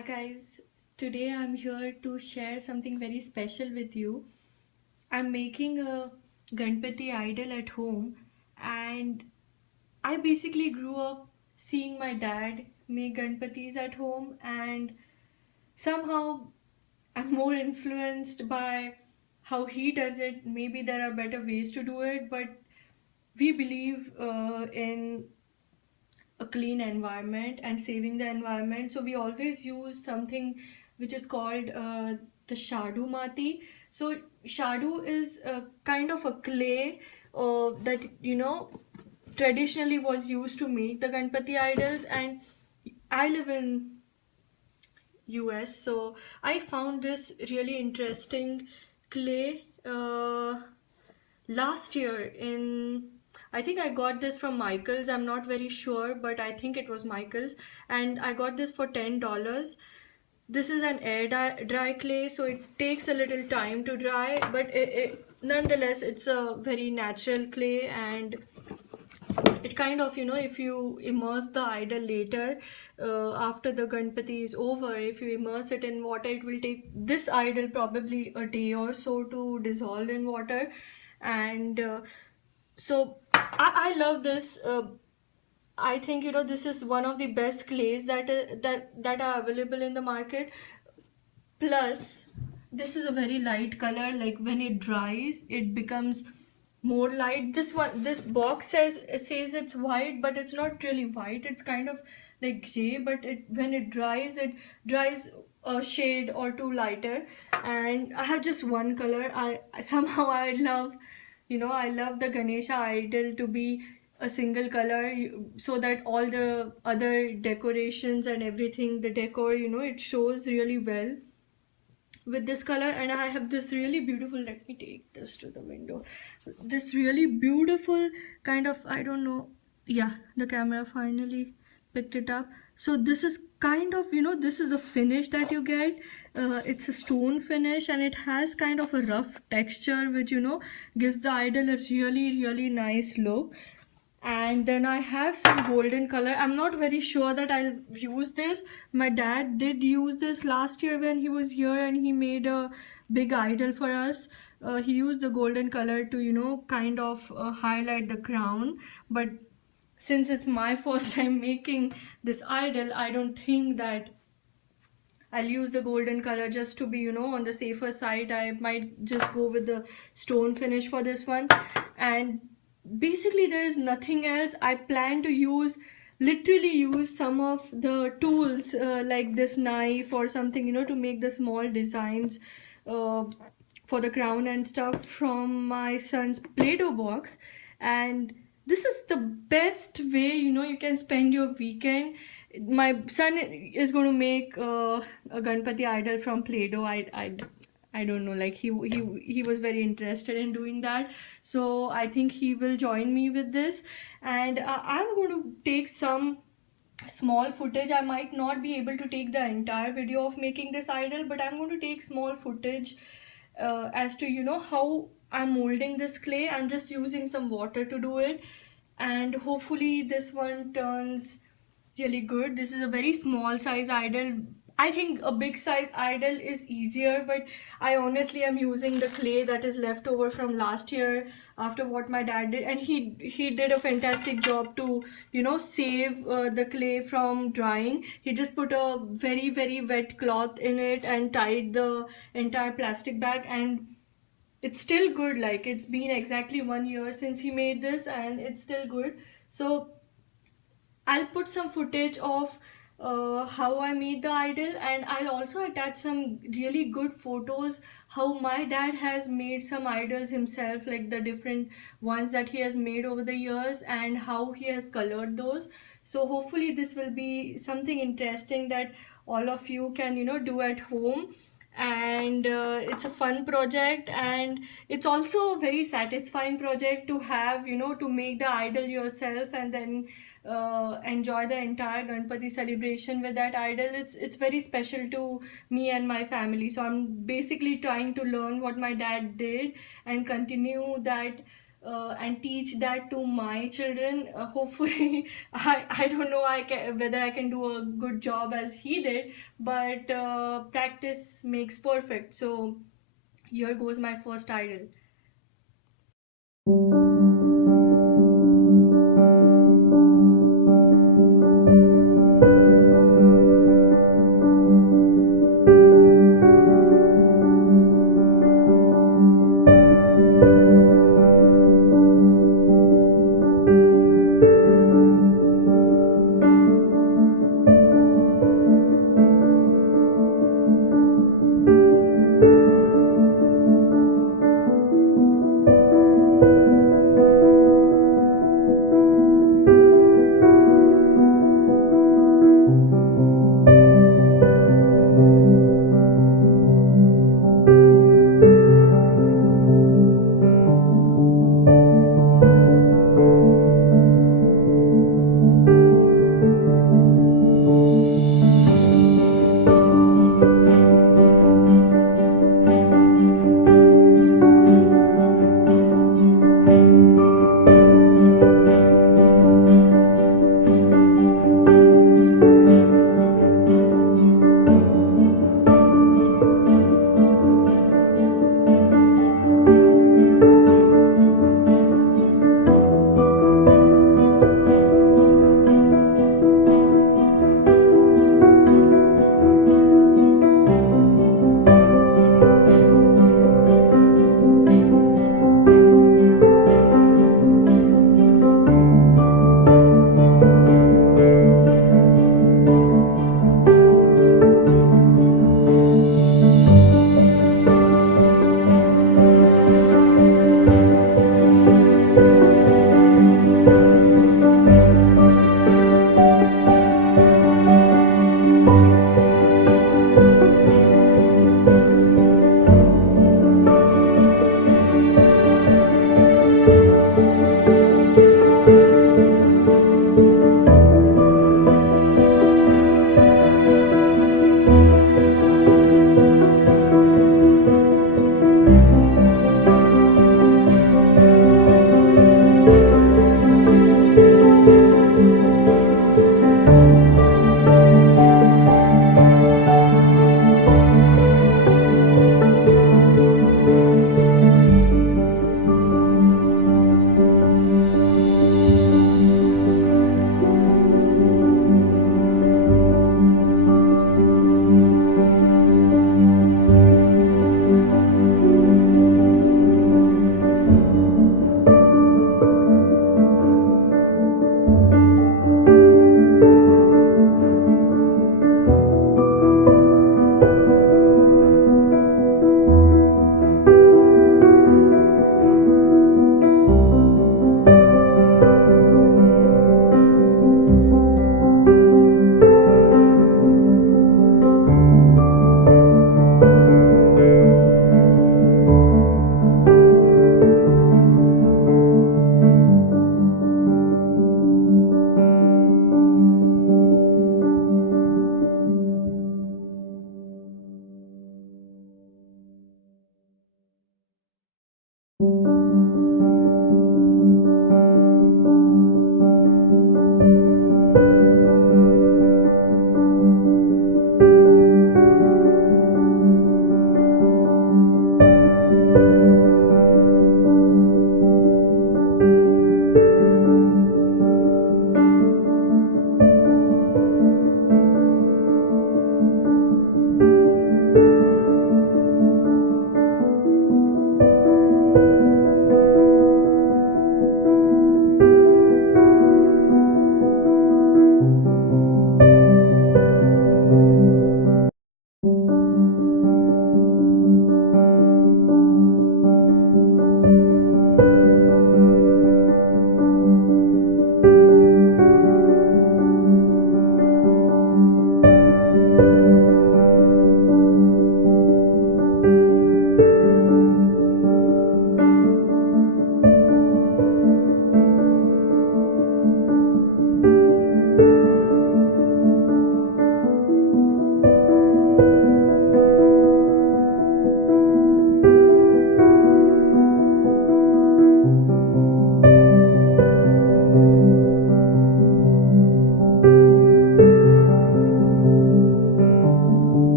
Hi guys, today I'm here to share something very special with you. I'm making a Ganpati idol at home, and I basically grew up seeing my dad make Ganpatis at home, and somehow I'm more influenced by how he does it. Maybe there are better ways to do it, but we believe in a clean environment and saving the environment. So we always use something which is called the shadu mati. So shadu is a kind of a clay that traditionally was used to make the Ganpati idols, and I live in US, so I found this really interesting clay last year in, I think I got this from Michael's. I'm not very sure, but I think it was Michael's, and I got this for $10. This is an dry clay, so it takes a little time to dry, but nonetheless it's a very natural clay, and it kind of, if you immerse the idol later, after the Ganpati is over, if you immerse it in water, it will take this idol probably a day or so to dissolve in water. And so I love this. I think this is one of the best clays that are available in the market. Plus, this is a very light color. Like when it dries, it becomes more light. This box says it's white, but it's not really white. It's kind of like gray. But when it dries a shade or two lighter. And I have just one color. Somehow I love, I love the Ganesha idol to be a single color, so that all the other decorations and everything, the decor, it shows really well with this color. And I have this really beautiful, let me take this to the window, this really beautiful kind of, I don't know, yeah, the camera finally picked it up. So this is kind of, this is the finish that you get. It's a stone finish, and it has kind of a rough texture, which gives the idol a really nice look. And then I have some golden color. I'm not very sure that I'll use this. My dad did use this last year when he was here, and he made a big idol for us. He used the golden color to kind of highlight the crown. But since it's my first time making this idol, I don't think that I'll use the golden color. Just to be on the safer side, I might just go with the stone finish for this one. And basically there is nothing else. I plan to literally use some of the tools, like this knife or something, to make the small designs uh, for the crown and stuff from my son's Play-Doh box. And this is the best way you can spend your weekend. My son is going to make a Ganpati idol from Play-Doh. I don't know, like he was very interested in doing that, so I think he will join me with this. And I'm going to take some small footage. I might not be able to take the entire video of making this idol, but I'm going to take small footage as to how I'm molding this clay. I'm just using some water to do it, and hopefully this one turns really good. This is a very small size idol. I think a big size idol is easier, but I honestly am using the clay that is left over from last year after what my dad did, and he did a fantastic job to save the clay from drying. He just put a very wet cloth in it and tied the entire plastic bag, and it's still good. Like, it's been exactly 1 year since he made this, and it's still good. So I'll put some footage of how I made the idol, and I'll also attach some really good photos how my dad has made some idols himself, like the different ones that he has made over the years and how he has colored those. So hopefully this will be something interesting that all of you can do at home. And it's a fun project, and it's also a very satisfying project to have, to make the idol yourself and then enjoy the entire Ganpati celebration with that idol. It's very special to me and my family. So I'm basically trying to learn what my dad did and continue that and teach that to my children. Hopefully, I don't know whether I can do a good job as he did, but practice makes perfect. So here goes my first idol.